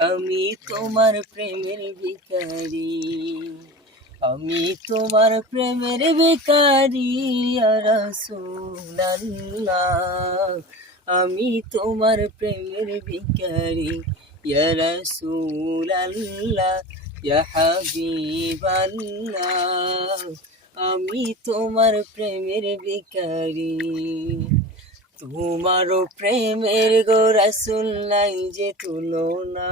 আমি তোমার প্রেমের ভিখারি, আমি তোমার প্রেমের ভিখারি ইয়া রাসূলুল্লাহ, আমি তোমার প্রেমের ভিখারি ইয়া রাসূলুল্লাহ, ইয়া হাবিবাল্লাহ, আমি তোমার প্রেমের ভিখারি। তোমারও প্রেমের গো রাসূল নাই যে তুলনা,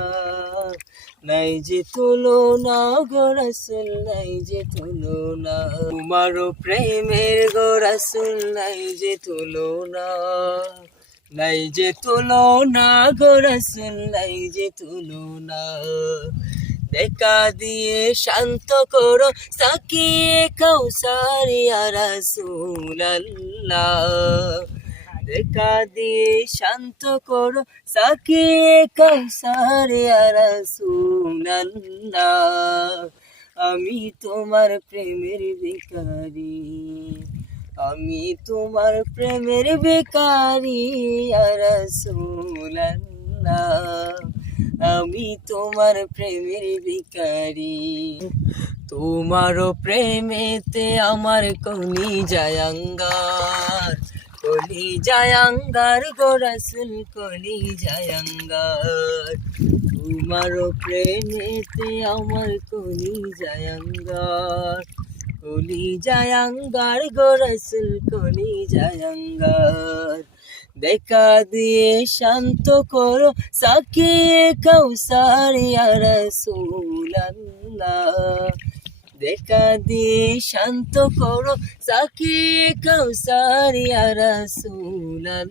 নাই যে তুলনা গো রাসূল নাই যে তুলনা। তোমারও প্রেমের গো রাসূল নাই যে তুলনা, নাই যে তুলনা গো রাসূল নাই যে তুলনা। দেখা দিয়ে শান্ত করো সাকিয়ে কাউসার ইয়া রাসূলুল্লাহ, দেখা দিয়ে শান্ত করো সাকিয়ে কাউসার ইয়া রাসূলুল্লাহ, আমি তোমার প্রেমের ভিখারি, আমি তোমার প্রেমের ভিখারি ইয়া রাসূলুল্লাহ, আমি তোমার প্রেমের ভিখারি। তোমারও প্রেমেতে আমার কলিজায় আঙ্গার, কলিজায় আঙ্গার গো রাসূল কলিজায় আঙ্গার। তোমারও প্রেমেতে আমার কলিজায় আঙ্গার, কলিজায় আঙ্গার গো রাসূল কলিজায় আঙ্গার। দেখা দিয়ে শান্ত করো সাকিয়ে কাউসার ইয়া রাসূলুল্লাহ, দেখা দিয়ে শান্ত করো সাকিয়ে কাউসার ইয়া রাসূলুল্লাহ,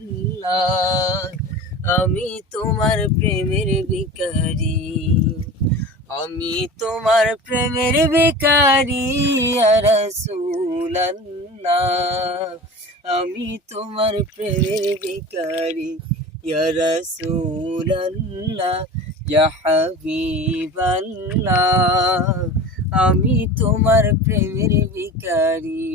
আমি তোমার প্রেমের ভিখারি, আমি তোমার প্রেমের ভিখারি ইয়া রাসূলুল্লাহ, আমি তোমার প্রেমের ভিখারি ইয়া রাসূলুল্লাহ, ইয়া হাবিবাল্লাহ, আমি তোমার প্রেমের ভিখারি।